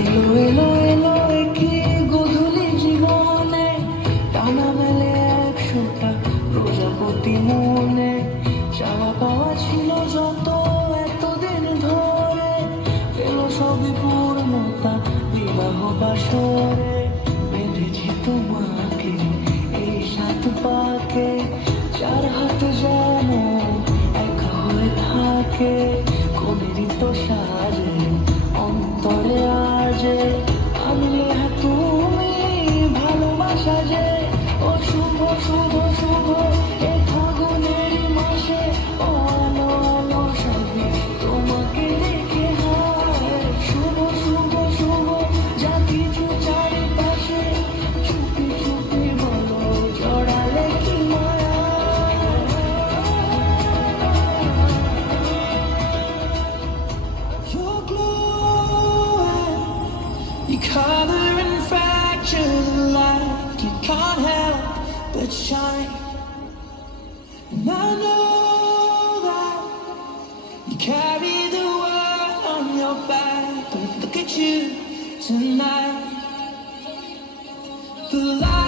এলো এলো এলো কি গধূলি জীবনে, টানা মেলে 100টা প্রজাপতি মনে। চাওয়া পাওয়া ছিল যত এতদিন ধরে, এলো সবই পূর্ণতা বিবাহ বাসরে। বেঁধেছি তোমাকে এই 7 পাকে, 4 হাত যেন একা হয়ে থাকে। কোনেরই তো সাজে অন্তরে আজে আনলে তুমি ভালোবাসা যে। ও শুভ শুভ শুভ এ ফাগুনের মাসে, ও আলো আলো সবে তোমাকে দেখে হায়। শুভ শুভ শুভ যা কিছু চারিপাশে, চুপি চুপি বলো জড়ালে কি মায়া। Your glow, your color infectious light, you can't help but shine. And I know that you carry the world on your back, but look at you tonight. The light